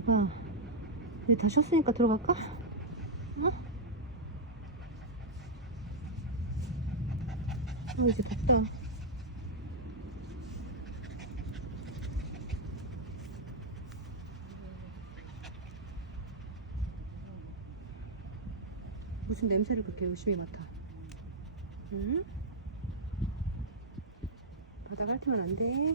봐봐. 이제 다 쉬었으니까 들어갈까? 어? 이제 덥다. 무슨 냄새를 그렇게 열심히 맡아? 응? 바닥 핥으면 안 돼.